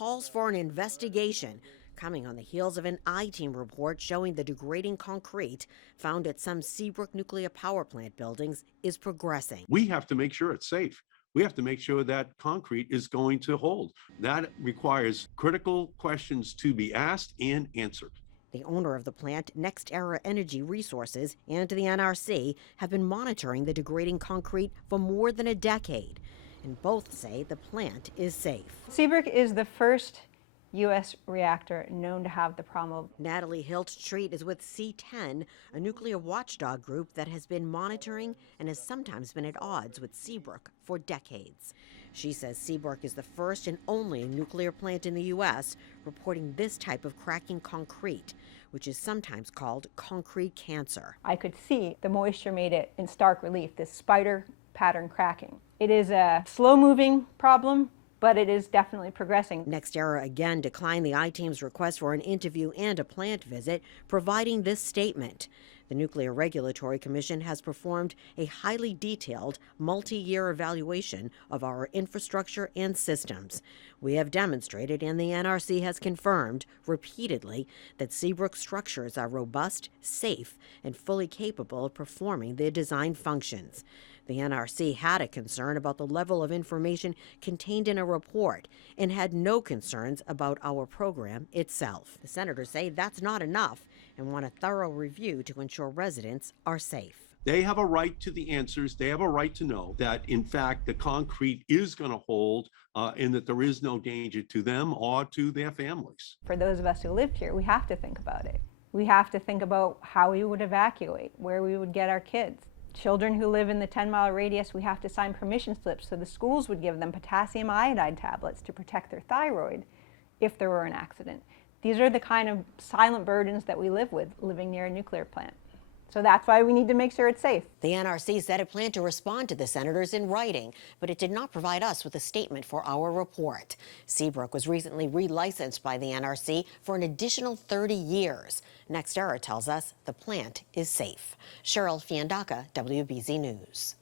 calls for an investigation, coming on the heels of an I-Team report showing the degrading concrete found at some Seabrook Nuclear Power Plant buildings is progressing. We have to make sure it's safe. We have to make sure that concrete is going to hold. That requires critical questions to be asked and answered. The owner of the plant, NextEra Energy Resources, and the NRC have been monitoring the degrading concrete for more than a decade, and both say the plant is safe. Seabrook is the first U.S. reactor known to have the problem. Natalie Hilt-Treat is with C10, a nuclear watchdog group that has been monitoring and has sometimes been at odds with Seabrook for decades. She says Seabrook is the first and only nuclear plant in the U.S. reporting this type of cracking concrete, which is sometimes called concrete cancer. I could see the moisture made it in stark relief, this spider pattern cracking. It is a slow-moving problem, but it is definitely progressing. NextEra again declined the I-Team's request for an interview and a plant visit, providing this statement. The Nuclear Regulatory Commission has performed a highly detailed, multi-year evaluation of our infrastructure and systems. We have demonstrated, and the NRC has confirmed repeatedly, that Seabrook structures are robust, safe, and fully capable of performing their design functions. The NRC had a concern about the level of information contained in a report and had no concerns about our program itself. The senators say that's not enough and want a thorough review to ensure residents are safe. They have a right to the answers. They have a right to know that, in fact, the concrete is going to hold and that there is no danger to them or to their families. For those of us who lived here, we have to think about it. We have to think about how we would evacuate, where we would get our kids. Children who live in the 10-mile radius, we have to sign permission slips so the schools would give them potassium iodide tablets to protect their thyroid if there were an accident. These are the kind of silent burdens that we live with living near a nuclear plant. So that's why we need to make sure it's safe. The NRC said it planned to respond to the senators in writing, but it did not provide us with a statement for our report. Seabrook was recently relicensed by the NRC for an additional 30 years. NextEra tells us the plant is safe. Cheryl, Fiandaca, WBZ News.